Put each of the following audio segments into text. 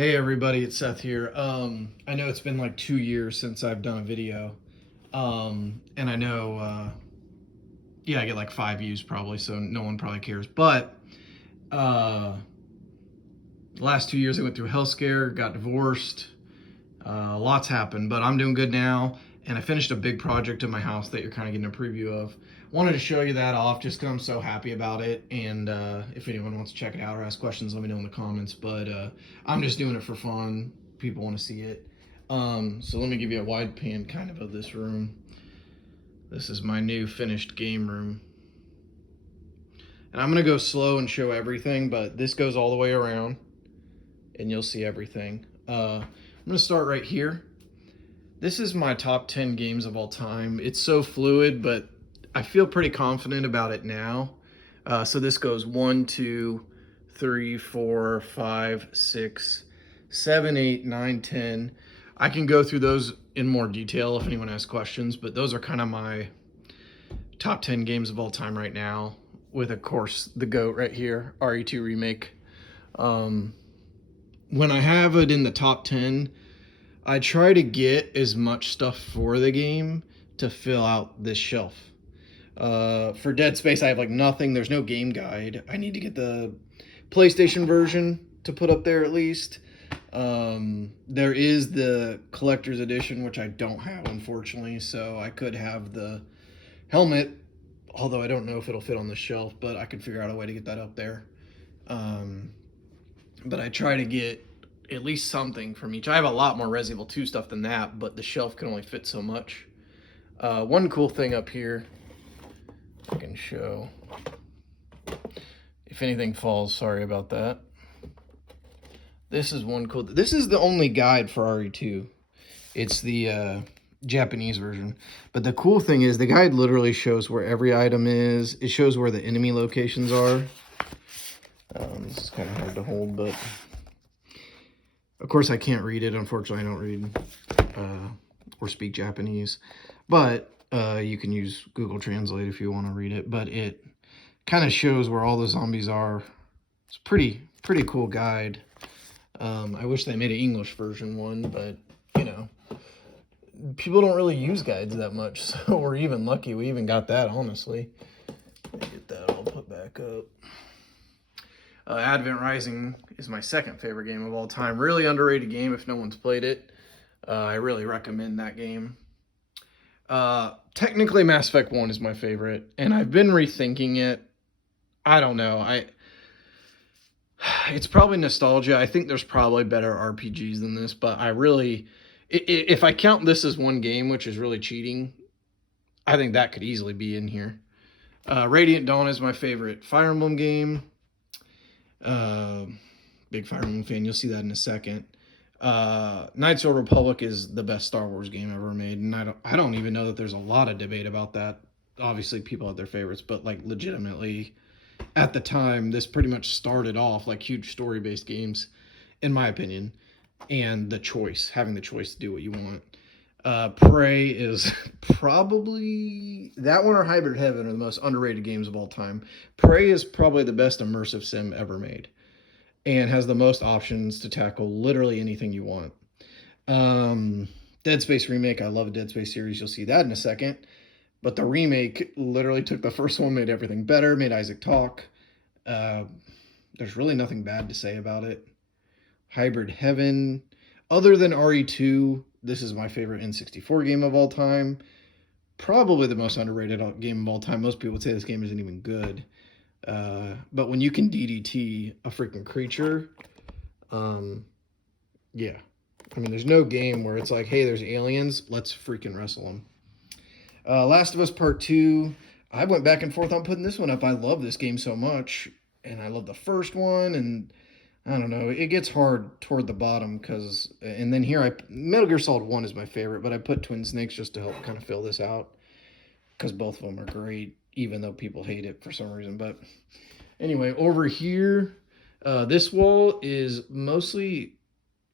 Hey everybody, it's Seth here. I know it's been like 2 years since I've done a video. And I know, yeah, I get like 5 views probably, so no one probably cares. But uh, the last 2 years I went through a health scare, got divorced, lots happened, but I'm doing good now. And I finished a big project in my house that you're kind of getting a preview of. Wanted to show you that off just because I'm so happy about it. And if anyone wants to check it out or ask questions, let me know in the comments. But I'm just doing it for fun. People want to see it. So let me give you a wide pan kind of this room. This is my new finished game room. And I'm going to go slow and show everything, but this goes all the way around and you'll see everything. I'm going to start right here. This is my top 10 games of all time. It's so fluid, but I feel pretty confident about it now. So this goes 1, 2, 3, 4, 5, 6, 7, 8, 9, 10. I can go through those in more detail if anyone has questions, but those are kind of my top 10 games of all time right now, with, of course, the GOAT right here, RE2 Remake. When I have it in the top 10, I try to get as much stuff for the game to fill out this shelf. For Dead Space, I have like nothing. There's no game guide. I need to get the PlayStation version to put up there at least. There is the collector's edition, which I don't have, unfortunately. So I could have the helmet, although I don't know if it'll fit on the shelf, but I could figure out a way to get that up there. But I try to get at least something from each. I have a lot more Resident Evil 2 stuff than that, but the shelf can only fit so much. One cool thing up here, I can show. If anything falls, sorry about that. This is one cool. This is the only guide for RE2. It's the Japanese version. But the cool thing is the guide literally shows where every item is. It shows where the enemy locations are. This is kind of hard to hold, but of course I can't read it. Unfortunately, I don't read or speak Japanese. But you can use Google Translate if you want to read it. But it kind of shows where all the zombies are. It's a pretty cool guide. I wish they made an English version one, but you know, people don't really use guides that much, so we're even lucky we even got that, honestly. Get that all put back up. Advent Rising is my second favorite game of all time. Really underrated game if no one's played it. I really recommend that game. Technically, Mass Effect 1 is my favorite, and I've been rethinking it. I don't know. It's probably nostalgia. I think there's probably better RPGs than this, but if I count this as one game, which is really cheating, I think that could easily be in here. Radiant Dawn is my favorite Fire Emblem game. Big Fire Emblem fan. You'll see that in a second. Knights of the Republic is the best Star Wars game ever made, and I don't even know that there's a lot of debate about that. Obviously, people have their favorites, but like legitimately, at the time, this pretty much started off like huge story-based games, in my opinion, and having the choice to do what you want. Prey is probably, that one or Hybrid Heaven are the most underrated games of all time. Prey is probably the best immersive sim ever made and has the most options to tackle literally anything you want. Dead Space Remake, I love a Dead Space series. You'll see that in a second. But the remake literally took the first one, made everything better, made Isaac talk. There's really nothing bad to say about it. Hybrid Heaven, other than RE2, this is my favorite N64 game of all time. Probably the most underrated game of all time. Most people would say this game isn't even good. But when you can DDT a freaking creature, yeah. I mean, there's no game where it's like, hey, there's aliens, let's freaking wrestle them. Last of Us Part 2, I went back and forth on putting this one up. I love this game so much, and I love the first one, and I don't know, it gets hard toward the bottom because, and then here, Metal Gear Solid 1 is my favorite, but I put Twin Snakes just to help kind of fill this out because both of them are great, even though people hate it for some reason. But anyway, over here, this wall is mostly,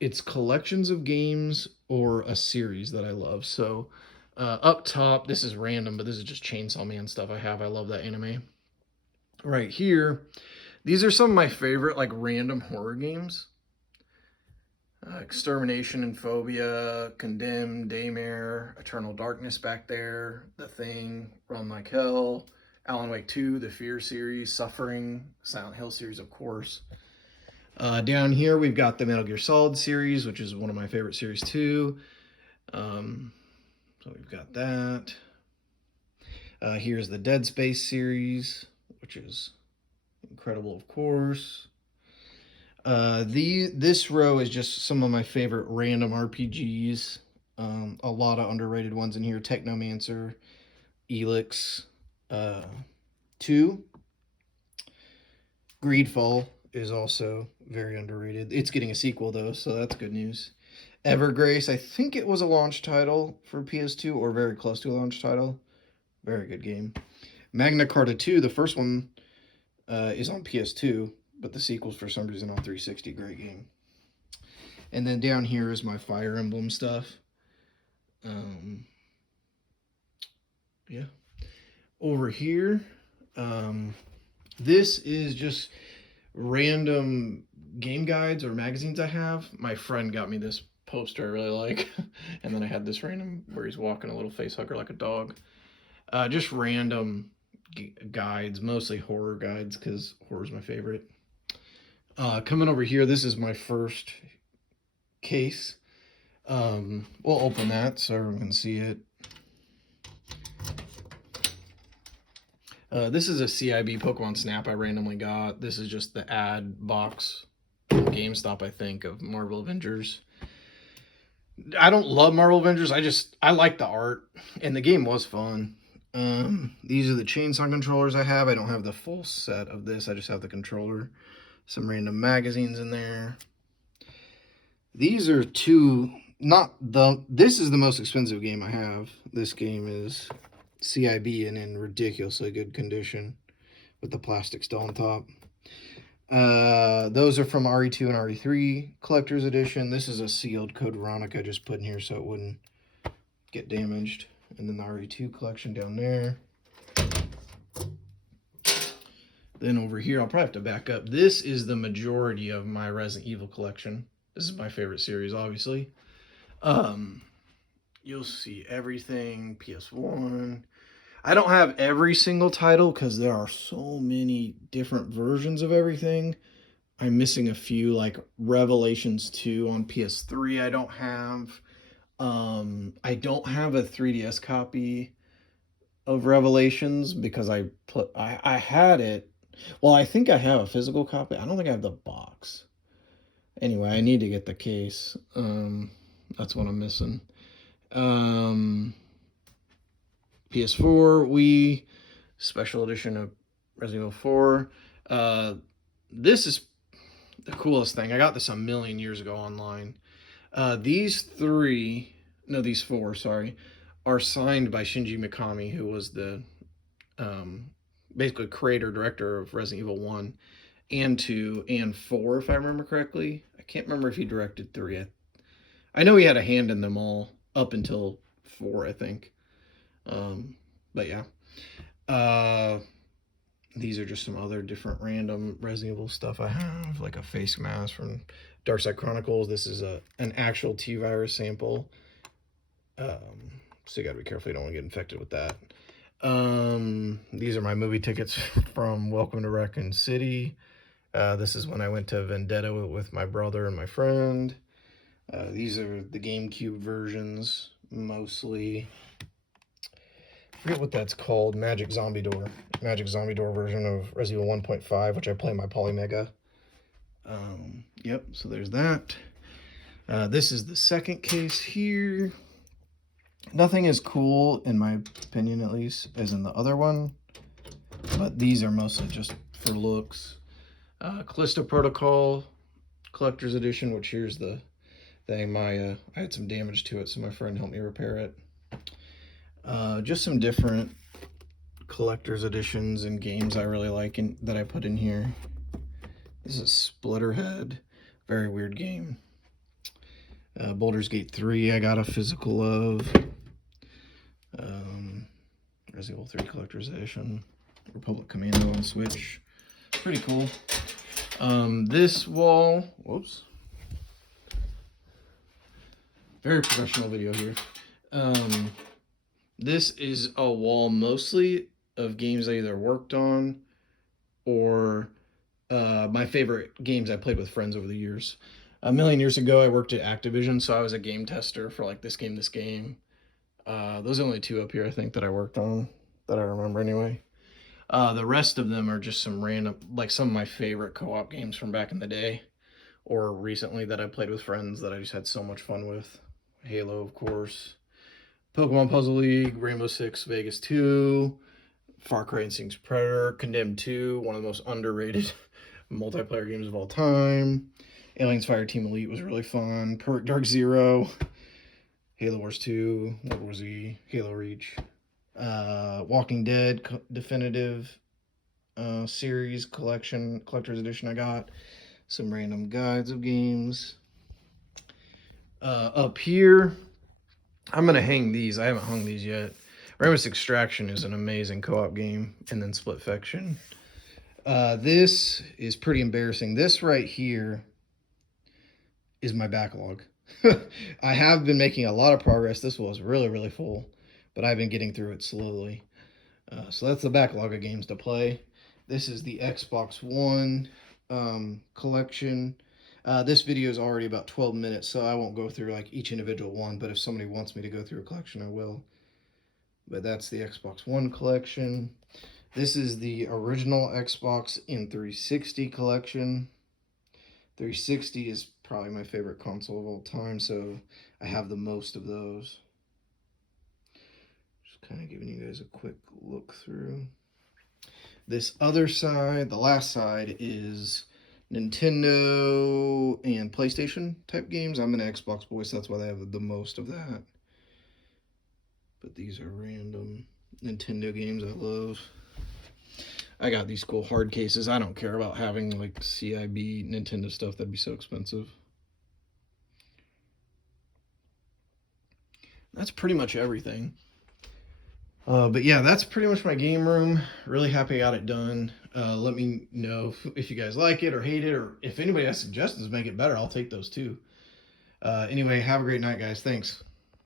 it's collections of games or a series that I love. So up top, this is random, but this is just Chainsaw Man stuff I have. I love that anime. Right here, these are some of my favorite like random horror games. Extermination and Phobia, Condemned, Daymare, Eternal Darkness back there, The Thing, Run Like Hell, Alan Wake 2, the Fear series, Suffering, Silent Hill series, of course. Down here, we've got the Metal Gear Solid series, which is one of my favorite series too. So we've got that. Here's the Dead Space series, which is incredible, of course. This row is just some of my favorite random RPGs. A lot of underrated ones in here. Technomancer, Elix, 2. Greedfall is also very underrated. It's getting a sequel though, so that's good news. Evergrace, I think it was a launch title for PS2 or very close to a launch title. Very good game. Magna Carta 2, the first one is on PS2, but the sequel's for some reason on 360. Great game. And then down here is my Fire Emblem stuff. Yeah. Over here, this is just random game guides or magazines I have. My friend got me this poster I really like. And then I had this random where he's walking a little face hugger like a dog. Just random guides, mostly horror guides because horror's my favorite. Coming over here, this is my first case. We'll open that so everyone can see it. This is a CIB Pokemon Snap I randomly got. This is just the ad box from GameStop, I think, of Marvel Avengers. I don't love Marvel Avengers. I like the art, and the game was fun. These are the chainsaw controllers I have. I don't have the full set of this. I just have the controller. Some random magazines in there. These are this is the most expensive game I have. This game is CIB and in ridiculously good condition with the plastic still on top. Those are from RE2 and RE3 Collector's Edition. This is a sealed Code Veronica I just put in here so it wouldn't get damaged. And then the RE2 collection down there. Then over here, I'll probably have to back up. This is the majority of my Resident Evil collection. This is my favorite series, obviously. You'll see everything, PS1. I don't have every single title because there are so many different versions of everything. I'm missing a few, like Revelations 2 on PS3 I don't have. I don't have a 3DS copy of Revelations because I had it. Well, I think I have a physical copy. I don't think I have the box. Anyway, I need to get the case. That's what I'm missing. PS4, Wii, special edition of Resident Evil 4. This is the coolest thing. I got this a million years ago online. These four, sorry, are signed by Shinji Mikami, who was the basically creator, director of Resident Evil 1 and 2 and 4, if I remember correctly. I can't remember if he directed 3. I know he had a hand in them all up until 4, I think. But yeah. These are just some other different random Resident Evil stuff I have, like a face mask from Darkside Chronicles. This is an actual T-virus sample. So you gotta be careful you don't want to get infected with that. These are my movie tickets from Welcome to Raccoon City. This is when I went to Vendetta with my brother and my friend. These are the GameCube versions, mostly. I forget what that's called. Magic Zombie Door version of Resident Evil 1.5, which I play my Polymega. Yep, so there's that. This is the second case here. Nothing as cool, in my opinion at least, as in the other one. But these are mostly just for looks. Callisto Protocol Collector's Edition, which here's the thing. I had some damage to it, so my friend helped me repair it. Just some different collector's editions and games I really like that I put in here. This is Splitterhead, very weird game. Baldur's Gate 3 I got a physical of. Resident Evil 3 Collector's Edition. Republic Commando on Switch. Pretty cool. This wall, whoops. Very professional video here. This is a wall mostly of games I either worked on or my favorite games I played with friends over the years. A million years ago, I worked at Activision, so I was a game tester for like this game, this game. Those are only two up here, I think, that I worked on that I remember anyway. The rest of them are just some random, like some of my favorite co-op games from back in the day or recently that I played with friends that I just had so much fun with. Halo, of course. Pokemon Puzzle League, Rainbow Six Vegas 2, Far Cry Instinct's Predator, Condemned 2, one of the most underrated multiplayer games of all time. Aliens Fireteam Elite was really fun. Dark Zero, Halo Wars 2, World War Z, Halo Reach, Walking Dead Definitive Series Collector's Edition I got. Some random guides of games. Up here, I'm going to hang these. I haven't hung these yet. Rainbow Six Extraction is an amazing co-op game. And then Split Fiction. This is pretty embarrassing. This right here is my backlog. I have been making a lot of progress. This was really, really full, but I've been getting through it slowly. So that's the backlog of games to play. This is the Xbox One collection. This video is already about 12 minutes, so I won't go through like each individual one, but if somebody wants me to go through a collection, I will. But that's the Xbox One collection. This is the original Xbox in 360 collection. 360 is probably my favorite console of all time, so I have the most of those. Just kind of giving you guys a quick look through. This other side, the last side, is Nintendo and PlayStation type games. I'm an Xbox boy, so that's why they have the most of that. But these are random Nintendo games I love. I got these cool hard cases. I don't care about having like CIB Nintendo stuff. That'd be so expensive. That's pretty much everything. But yeah, that's pretty much my game room. Really happy I got it done. Let me know if you guys like it or hate it, or if anybody has suggestions to make it better, I'll take those too. Anyway, have a great night, guys. Thanks.